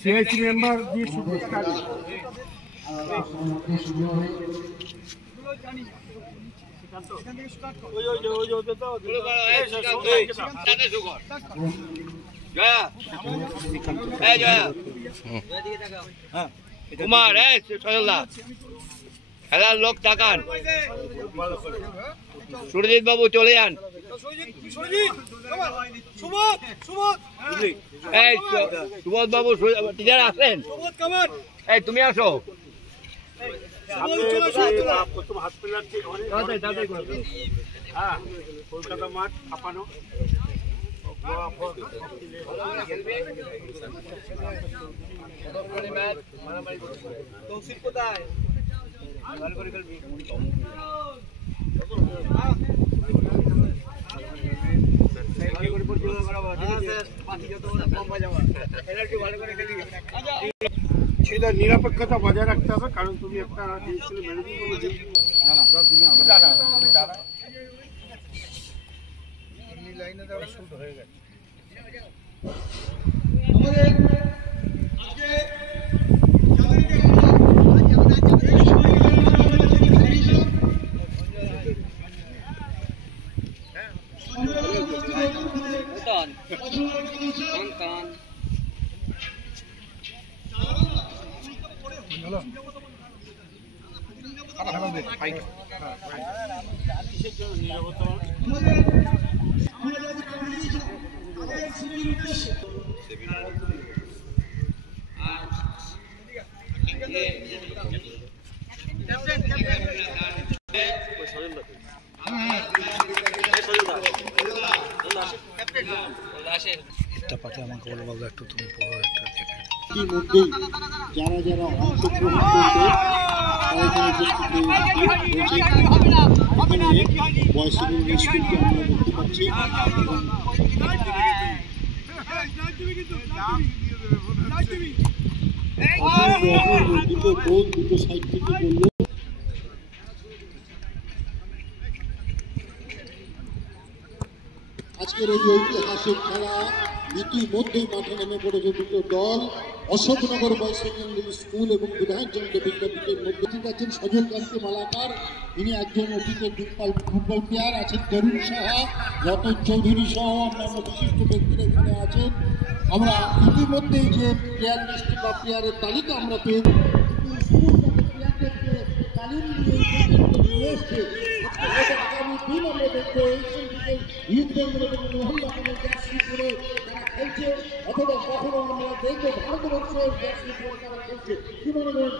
CIC member দিয়ে শুরু কুমার খেলার লোক তাকান। সুরজিৎ বাবু চলে যান। সুবোধ বাবু টিচার আসেন। এই তুমি আসো। কলকাতা মাঠ ছাপানো কোথায় ভালো করে খেলবি। সেটা নিরপেক্ষতা বজায় রাখতে হবে, কারণ তুমি একটা লাইনে দেওয়া শুট হয়ে গেছে। ইতিমধ্যেই যারা যারা অংশগ্রহণ করবে বয়স স্কুলকে আমরা দেখতে পাচ্ছি। দুটো গোল দুটো সাইড থেকে বললো। আজকের এই ঐতিহাসিক খেলা ইতিমধ্যেই মাঠে নেমে পড়েছে দুটো দল। অশোকনগর বয়েজ সেকেন্ডারি স্কুল এবং বিধানচন্দ্র বিদ্যাপীঠের মধ্যে ঠিক আছেন সজল কান্তি মালাকার, ইনি একজন অতীতের ফুটবল প্লেয়ার। আছেন তরুণ সাহা, রতন চৌধুরী সহ অন্যান্য বিশিষ্ট ব্যক্তিরা এখানে আছেন। আমরা ইতিমধ্যেই যে প্লেয়ার লিস্ট বা প্লেয়ারের তালিকা আমরা পেয়ে প্লেয়ারদেরকে তালিম দিয়ে এসছে। আগামী দিন আমরা দেখবো ইউথ বেঙ্গল এবং মোহনবাগানের জার্সি পরে তারা খেলছে, অথবা কখনো আমরা দেখবো ভারতবর্ষের জার্সি পরে তারা খেলছে। কি মনে করেন?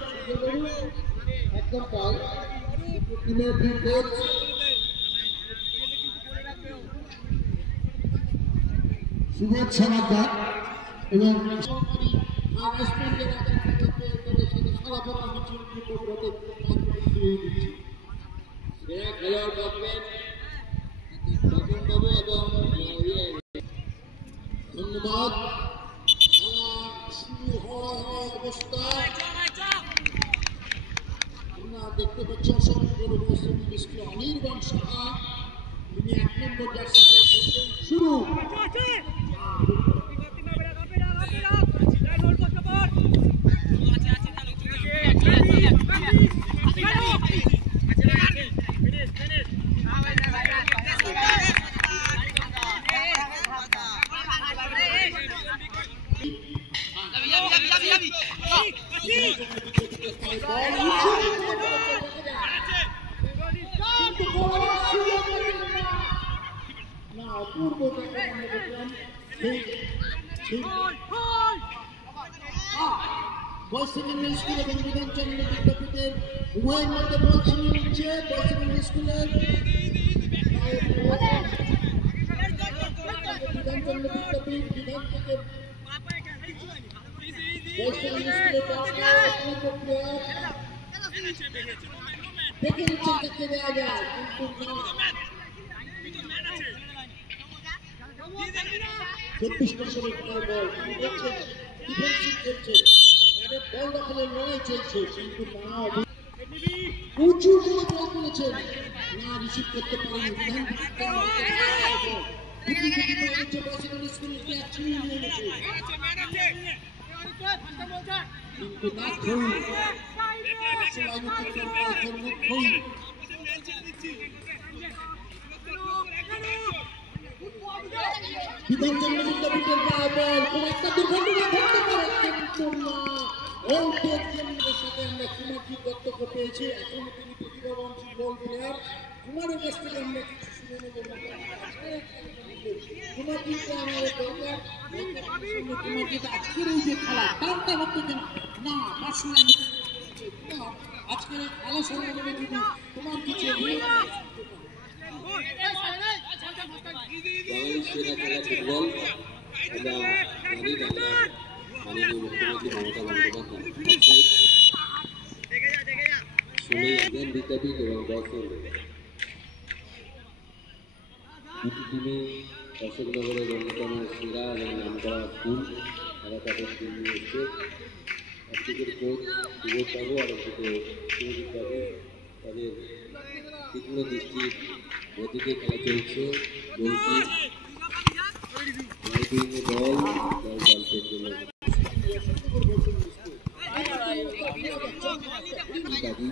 একদম তাই। টিমের কোচ সুবোধ সমাদার এবং ধন্যবাদ। শুরু হওয়ার অবস্থা আমরা দেখতে পাচ্ছি অশোকনগর অনির্বাণ সাহা, তিনি 1 নম্বর জার্সি শুরু। অপূর্ব দেখলাম বয়েজ সেকেন্ডারি স্কুল এবং বিধানচন্দ্র বিদ্যাপীঠের উভয়ের মধ্যে বল ছিনিয়ে নিচ্ছে বয়েজ সেকেন্ডারি স্কুলের বিধানচন্দ্র বিদ্যাপীঠ বিধান থেকে বয়েজ সেকেন্ডারি স্কুলের প্রক্রিয়া দেখে নিচ্ছেন কাকে দেওয়া যায় কিন্তু 24 বছরের বল দেখছেন ডিফেন্সিভ খেলছে তাদের বল দখলের লড়াই চলছে কিন্তু না উঁচু করে বল করেছেন না রিসিভ করতে পারেনি কিন্তু না বিধানচন্দ্র বিদ্যাপীঠের বল কোন একটা দুর্ঘটনা ঘটতে পারে কিন্তু না অল্পের জন্যের সাথে আমরা কুমারজি দত্তকে পেয়েছি এখনো তিনি প্রতিভাবাঞ্চিত বল প্লেয়ার কুমারের কাছ থেকে আমরা কিছু শুনে নেব কুমারজিকে আমাদের দরকার কুমারজিকে আজকের এই যে খেলা টানটা হতো কিনা না পার্সোনাল আজকের এই খেলা সম্বন্ধে যদি তোমার কিছু সেরা খেলা ফুটবল আমরা জানি বাংলার মাননীয় মুখ্যমন্ত্রী মমতা বন্দ্যোপাধ্যায় শুনে আসবেন বিদ্যাপীঠ এবং বয়সের দুটি টিমে অশোকনগরের অন্যতম সেরা এবং নামকরা স্কুল তারা তাদের টিম নিয়ে এসছে একদিকের কোচ সুবোধবাবু আর একদিকে সুজিতবাবু তাদের তীক্ষ্ণ দৃষ্টির গতিতে খেলা চলছে গোলকি লাইটিংয়ে বল জলপের জন্য আমরা দেখতে পাচ্ছি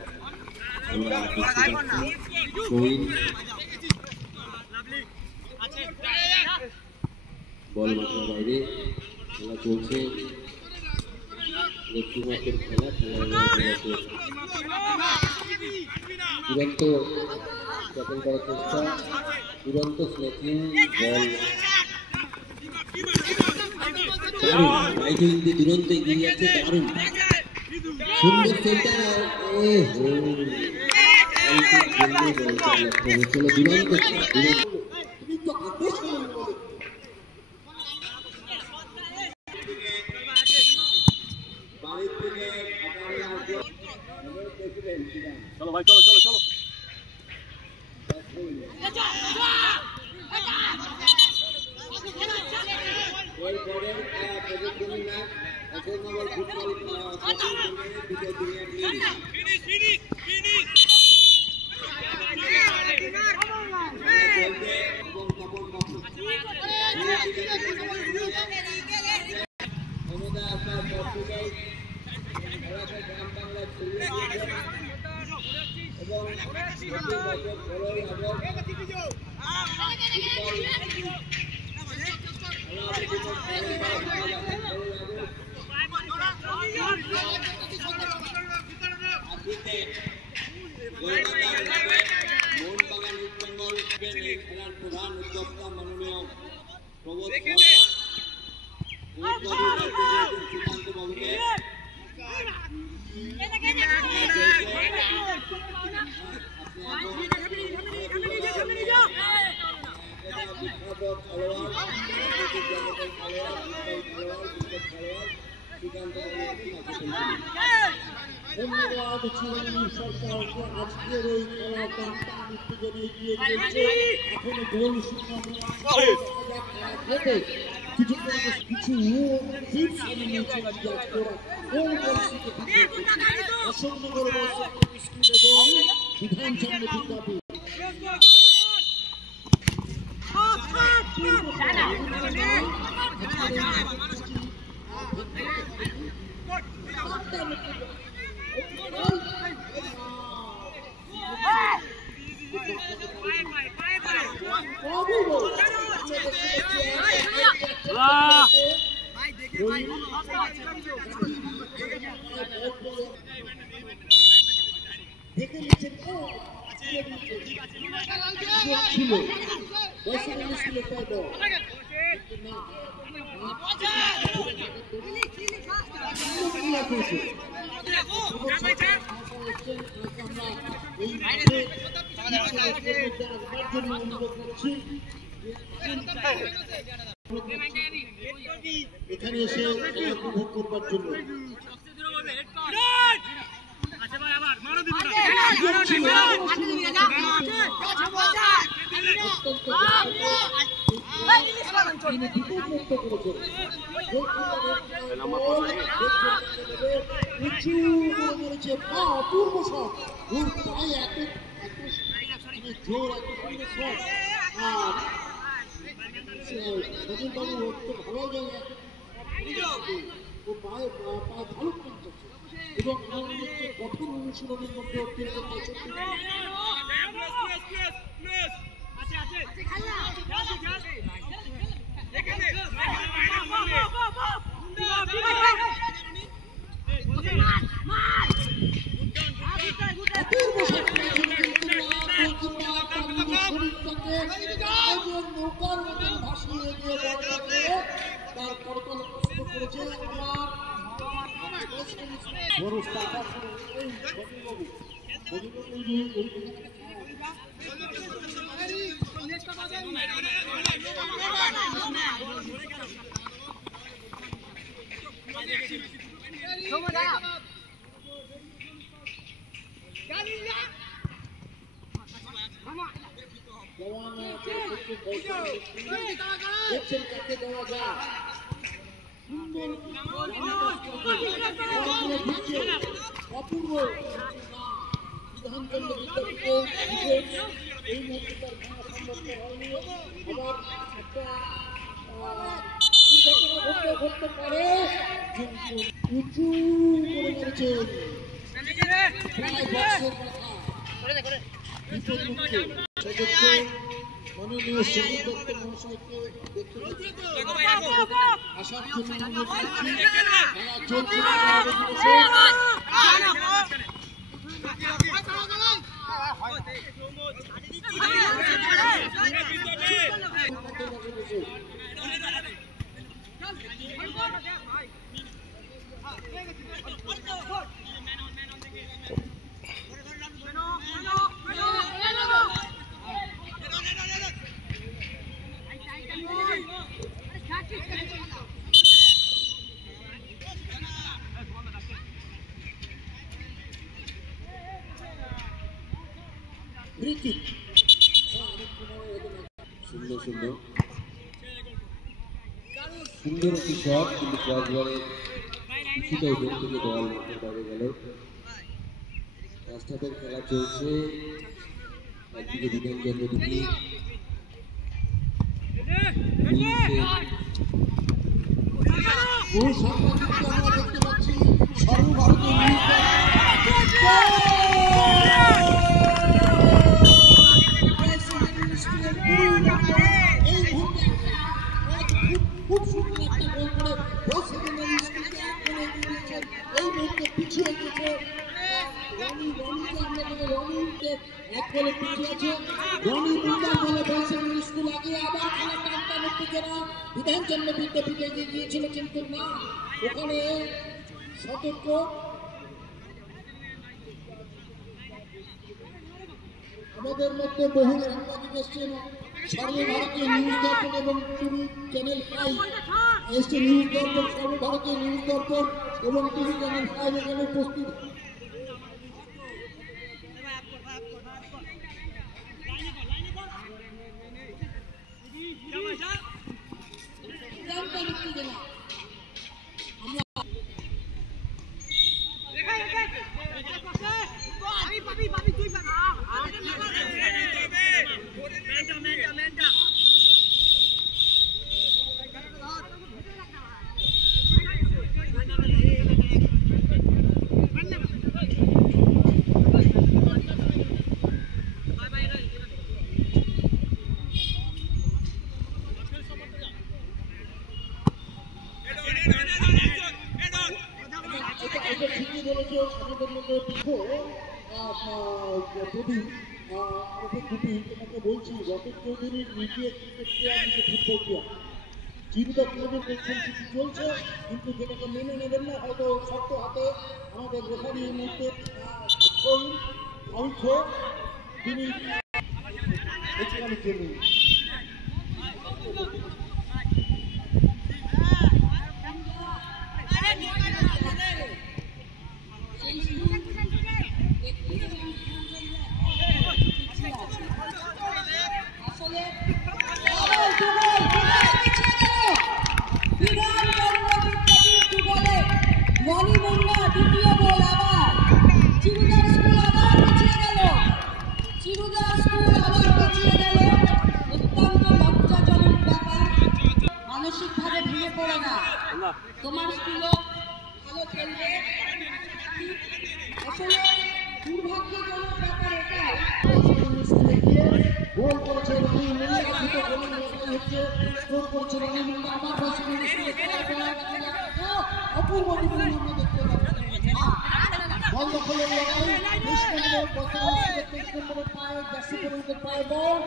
শহীদ বল মাথার বাইরে খেলা চলছে মাঠের খেলা দুরন্ত ট্যাকল করার চেষ্টা দুরন্ত স্ন্যাচিং বল দারুণ রাইটিং দিয়ে দুরন্ত এগিয়ে যাচ্ছে দারুণ সুন্দর সেন্টার চলো দুরন্ত चलो भाई चलो चलो चलो প্রধান উদ্যোক্তা মাননীয় প্রবোধ সুকান্ত বাবুকে ধন্যবাদ চিরঞ্জীব সরকারকে আজকের এই খেলার দামটা উত্তেজনে এগিয়ে চলছে এখনো গোল কিছু অশোকনগর স্কুল এবং বিধানচন্দ্র বিদ্যাপীঠ দেখে নিচ্ছেন ছিল বয়সের স্কুলে পাইতো এখানে এসে উপভোগ করবার জন্য অপূর্ব শট ওর পায়ে এত জোর এত সুন্দর শট আর সজল বাবু ওর তো ভালো জায়গা ও পায়ে ভালো কাজ করছে এবং আমাদের যে কঠোর অনুশীলনের মধ্যে অত্যন্ত নৌকার মতন ভাসিয়ে দিয়ে তার করতল করেছে বড় স্টার্টার দেখছেন কাকে দেওয়া যায় অপূর্ব বিধানচন্দ্র বিদ্যাপীঠে এই মুহূর্তে তার ভাঙা সম্ভব হয়নি আবার একটা ঘটতে পারে কিন্তু উঁচু করে মেরেছেন প্রায় বক্সের মাথা বিপদমুক্ত সেক্ষেত্রে মাননীয় সুনীল দত্ত মহাশয়কে দেখতে আসার জন্য অনুরোধ করছি খেলা চলছে সুন্দর সুন্দর সুন্দর একটি শট কিন্তু ক্রসবারে কিছুটা উপর থেকে বল বাইরে গেল। ফার্স্ট হাফের খেলা চলছে, একদিকে বিধানচন্দ্র দিদি আমরা দেখতে পাচ্ছি সর্বভারতীয় খুব সুন্দর একটা গোল করে সেকেন্ডারি স্কুলকে এই মুহূর্তে পিছিয়ে গেছে রনিকে এক গোলে পিছিয়ে আছে রনি দুইবার গোলে সেকেন্ডারি স্কুল আগে আবার খেলা টানটান উত্তেজনা বিধানচন্দ্র বিদ্যাপীঠে এগিয়ে গিয়েছিল কিন্তু না ওখানে সতর্ক আমাদের মধ্যে বহু সাংবাদিক এসছেন সর্বভারতীয় নিউজ দর্পণ এবং টিভি চ্যানেল 5 এসছে নিউজ দর্পণ সর্বভারতীয় নিউজ দর্পণ এবং টিভি চ্যানেল 5 এখানে উপস্থিত আমাকে দুটি তোমাকে বলছি রতন চৌধুরীর নিজে ক্রিকেট প্লেয়ার নিজে ফুটবল প্লেয়ার চিরুদা ক্লাবের দেখছেন কিছু চলছে কিন্তু যেটাকে মেনে নেবেন না হয়তো শক্ত হাতে আমাদের রেফারির মধ্যে তিনি এখানে খেলুন মানসিকভাবে ভেঙে পড়ে না তোমার স্কুলও ভালো খেলবে আসলে দুর্ভাগ্যজনক ব্যাপার এটাই গোল করেছে রনি মোল্লা দুটো গোল হচ্ছে স্কোর করেছে রনি মোল্লা আবার অপূর্ব জীবন আমরা দেখতে পাচ্ছি বল দখলের লড়াই 23 নম্বরের পায়ে জার্সি পরিহিতের পায়ে বল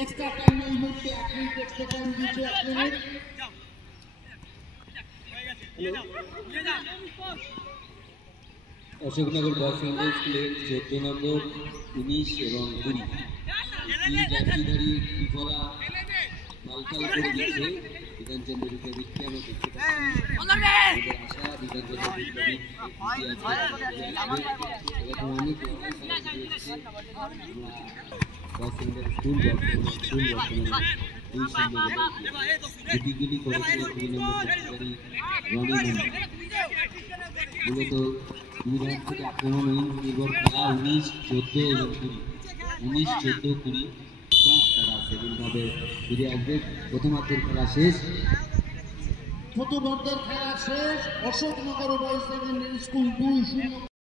এক্সট্রা টাইম এই মুহূর্তে 1 মিনিট এক্সট্রা টাইম দিচ্ছে 1 মিনিট অশোকনগর বয়েজ ইংলিশ স্কুলের 14 নম্বর 19 এবং 20 এই জার্সিধারী ত্রিফলা মালকাল করে দিচ্ছে বিধানচন্দ্র বিদ্যাপীঠকে আমরা দেখতে পাচ্ছি আমাদের আশা বিধানচন্দ্র বিদ্যাপীঠ অনেক স্কুল এই সুন্দরগুলি করেছিল 2 নম্বর জার্সিধারী রনি মোল্লা মূলত 2000 থেকে 18 নির্ভর খেলা 19-14 এবং 19-14-20 তারা সেকেন্ডভাবে ফিরে আসবে প্রথমার্ধের খেলা শেষ প্রথমার্ধের খেলা শেষ অশোকনগর বয়েজ সেকেন্ডারি স্কুল 2-0